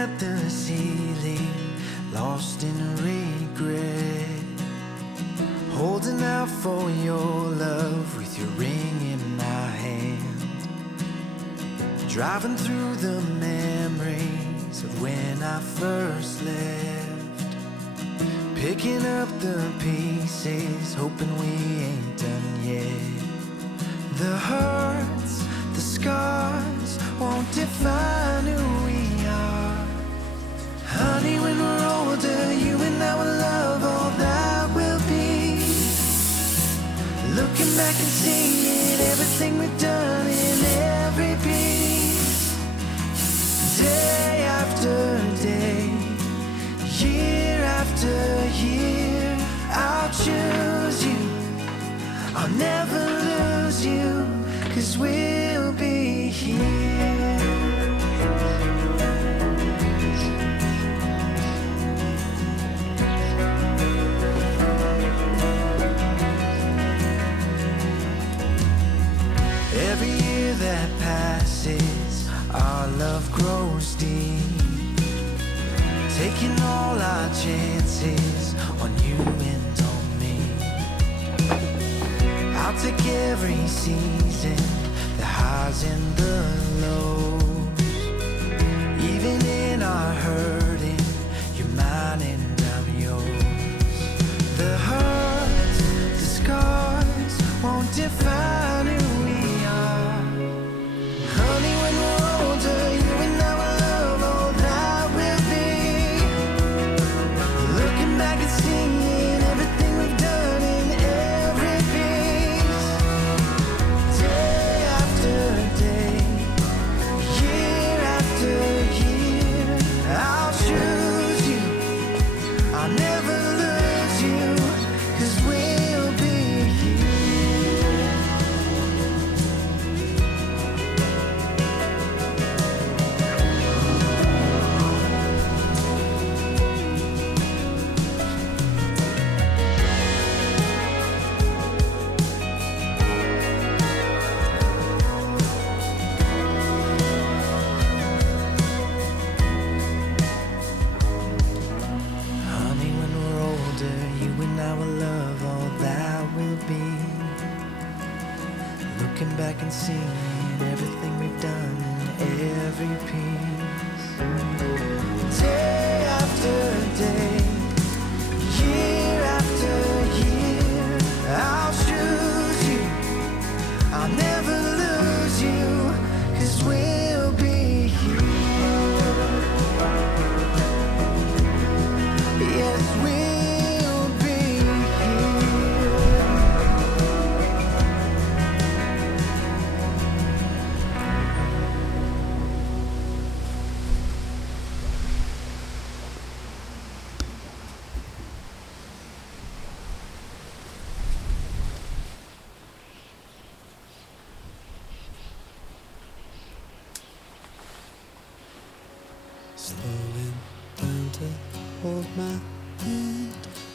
at the ceiling, lost in regret, holding out for your love with your ring in my hand, driving through the memories of when I first left, picking up the pieces, hoping we ain't done yet. The hurts, the scars won't define who we are. Honey, when we're older, you and I will love all that will be. Looking back and seeing everything we've done in every piece. Day after day, year after year, I'll choose you. I'll never lose you, 'cause we'll be here. Every year that passes, our love grows deep, taking all our chances on you and on me. I'll take every season, the highs and the lows. Even in our hurting, you're mine and I'm yours. The hurts, the scars won't define who we are. Honey, when we're older, you and I will love all that will be. Looking back and seeing everything we've done in every piece. Day after day, year after year, I'll choose you. I'll never lose you, 'cause we'll be here. Honey, when we're older, you and I will love all that will be. Looking back and seeing everything we've done in every piece. Day after day, year after year, I'll choose you. I'll never lose you, 'cause we'll be here. Yes, we'll be here. Slowing down to hold my hand,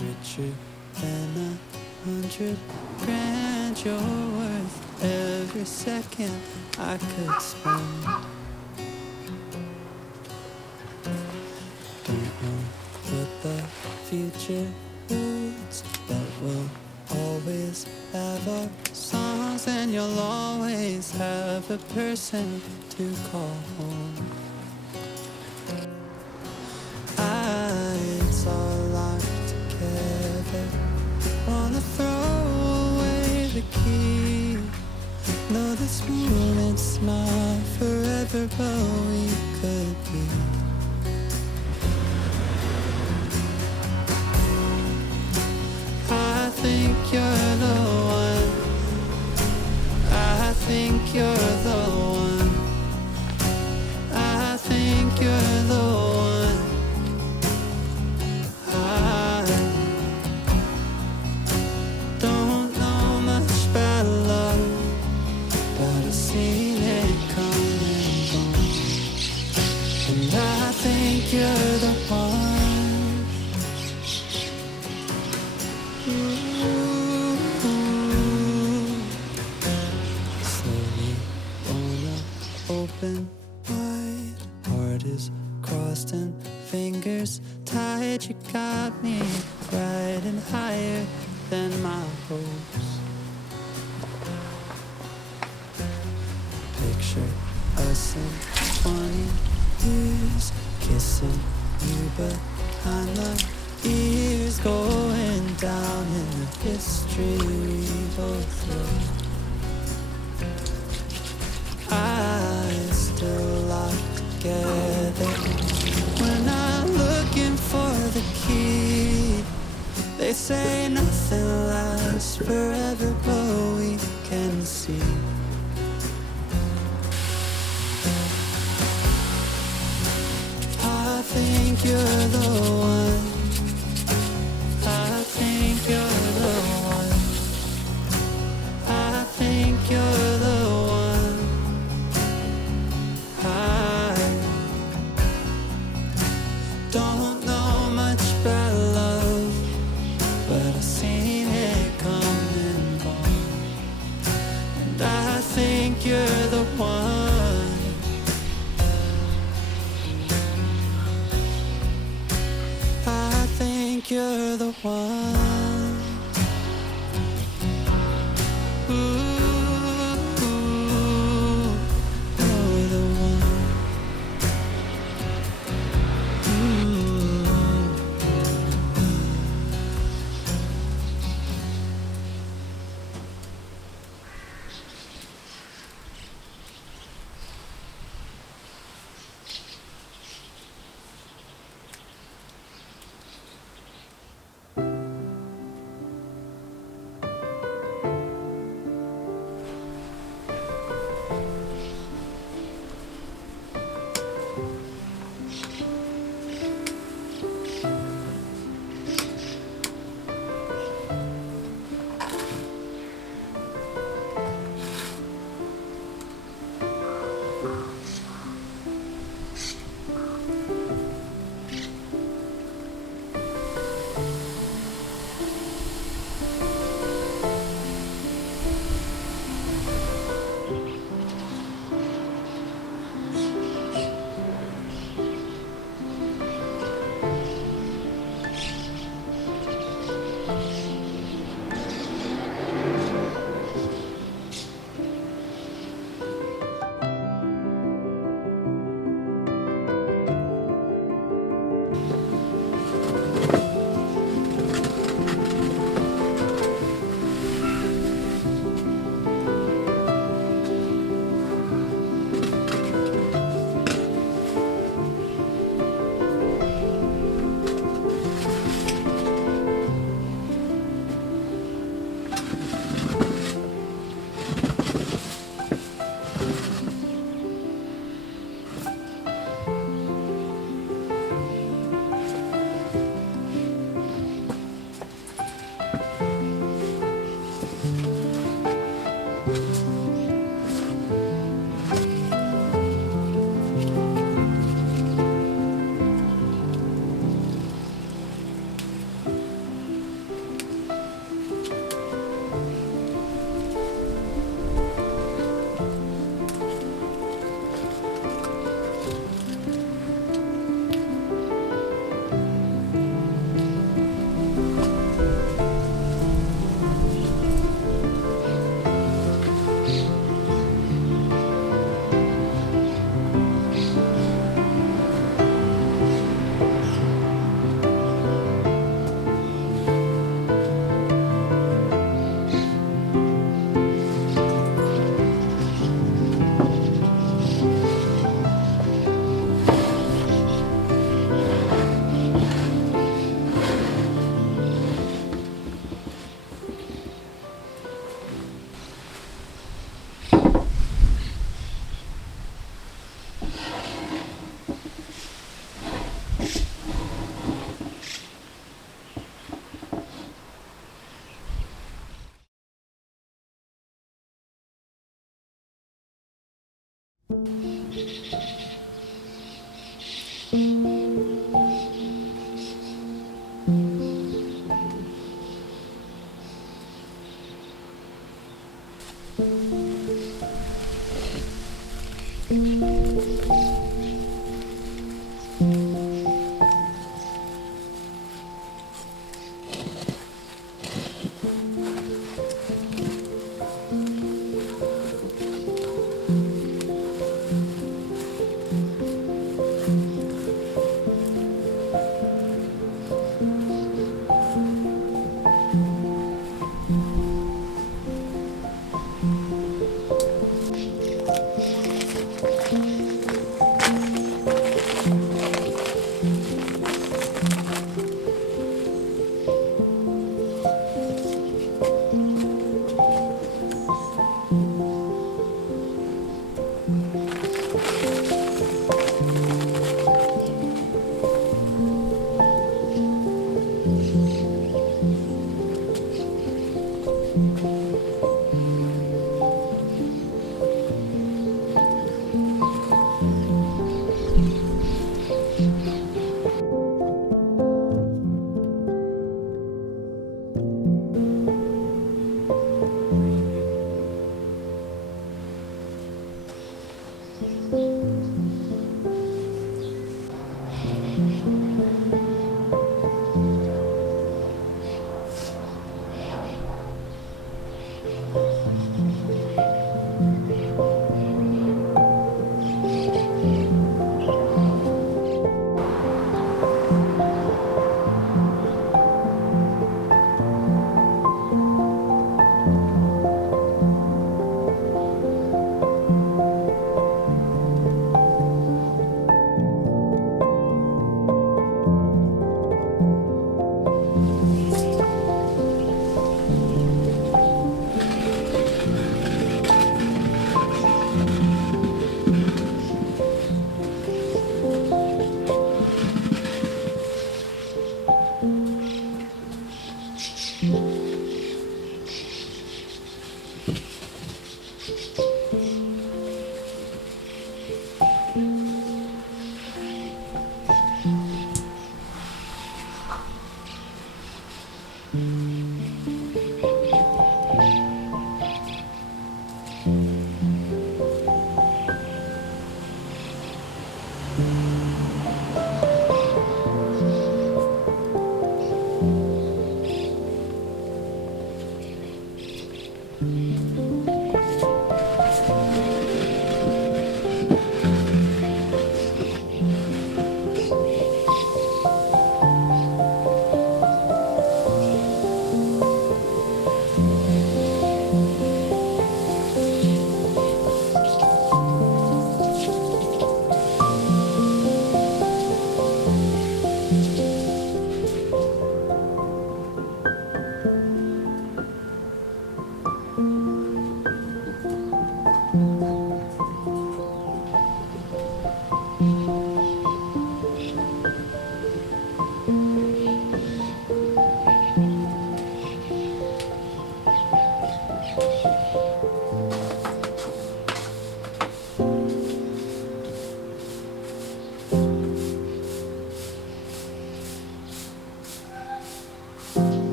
richer than 100 grand. You're worth every second I could spend. Don't know what the future holds, but we'll always have our songs, and you'll always have a person to call home. It's all locked together. Wanna throw away the key. No, this moment's not forever, but we could be. I think you're the one. I think you're the one. I think you're the one. I don't know much about love, but I've seen it come and go. And I think you're the one. Slowly wanna open wide, heart is crossed picture us in 20 years, kissing you behind the ears, going down in the history we both wrote. Eyes still locked together. We're not looking for the key. They say nothing lasts forever, but we can see. I think you're the one. I think you're the one. I think you're the one. I don't know much about love, but I've seen it come and go. And I think you're the one. I think you're the one. Ooh, you're the one.